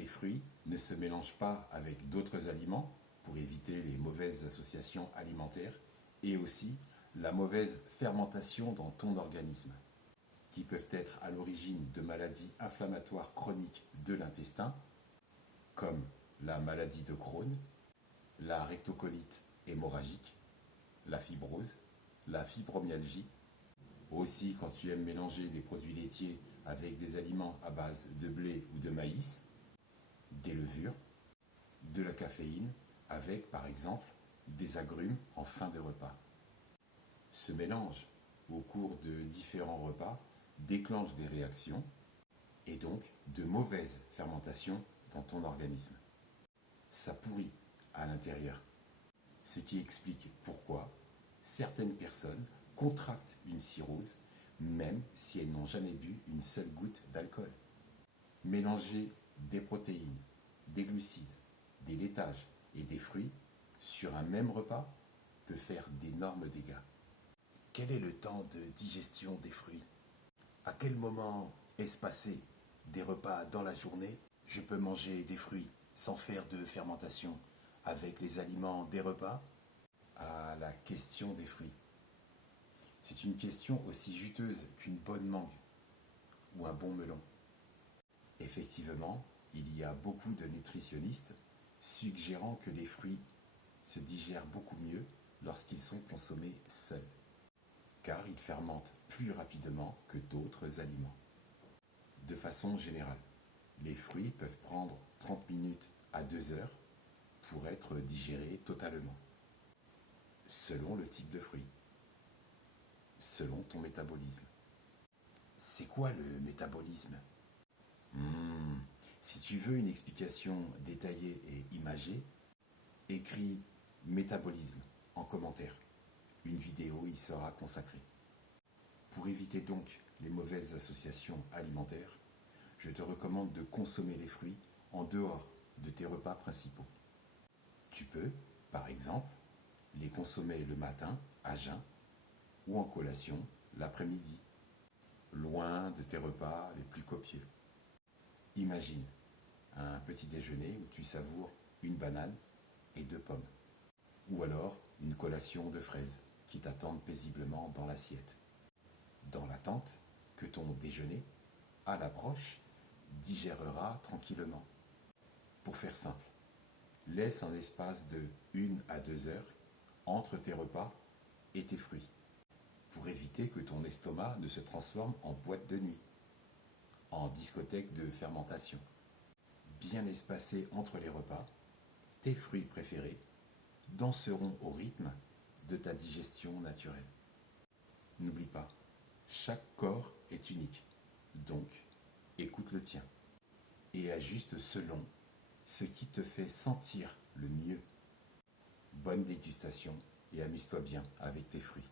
Les fruits ne se mélangent pas avec d'autres aliments pour éviter les mauvaises associations alimentaires et aussi la mauvaise fermentation dans ton organisme, qui peuvent être à l'origine de maladies inflammatoires chroniques de l'intestin, comme la maladie de Crohn, la rectocolite hémorragique, la fibrose, la fibromyalgie. Aussi, quand tu aimes mélanger des produits laitiers avec des aliments à base de blé ou de maïs, des levures, de la caféine, avec par exemple des agrumes en fin de repas. Ce mélange au cours de différents repas déclenche des réactions et donc de mauvaises fermentations dans ton organisme. Ça pourrit à l'intérieur, ce qui explique pourquoi certaines personnes contractent une cirrhose même si elles n'ont jamais bu une seule goutte d'alcool. Mélanger des protéines, des glucides, des laitages et des fruits sur un même repas peut faire d'énormes dégâts. Quel est le temps de digestion des fruits? À quel moment espacé des repas dans la journée je peux manger des fruits sans faire de fermentation avec les aliments des repas? À la question des fruits. C'est une question aussi juteuse qu'une bonne mangue ou un bon melon. Effectivement, il y a beaucoup de nutritionnistes suggérant que les fruits se digèrent beaucoup mieux lorsqu'ils sont consommés seuls, car ils fermentent plus rapidement que d'autres aliments. De façon générale, les fruits peuvent prendre 30 minutes à 2 heures pour être digérés totalement, selon le type de fruit, selon ton métabolisme. C'est quoi le métabolisme? Si tu veux une explication détaillée et imagée, écris métabolisme en commentaire. Une vidéo y sera consacrée. Pour éviter donc les mauvaises associations alimentaires, je te recommande de consommer les fruits en dehors de tes repas principaux. Tu peux, par exemple, les consommer le matin à jeun ou en collation l'après-midi, loin de tes repas les plus copieux. Imagine un petit déjeuner où tu savoures une banane et 2 pommes, ou alors une collation de fraises qui t'attendent paisiblement dans l'assiette, dans l'attente que ton déjeuner, à l'approche, digérera tranquillement. Pour faire simple, laisse un espace de 1 à 2 heures entre tes repas et tes fruits, pour éviter que ton estomac ne se transforme en boîte de nuit, en discothèque de fermentation. Bien espacés entre les repas, tes fruits préférés danseront au rythme de ta digestion naturelle. N'oublie pas, chaque corps est unique, donc écoute le tien et ajuste selon ce qui te fait sentir le mieux. Bonne dégustation et amuse-toi bien avec tes fruits.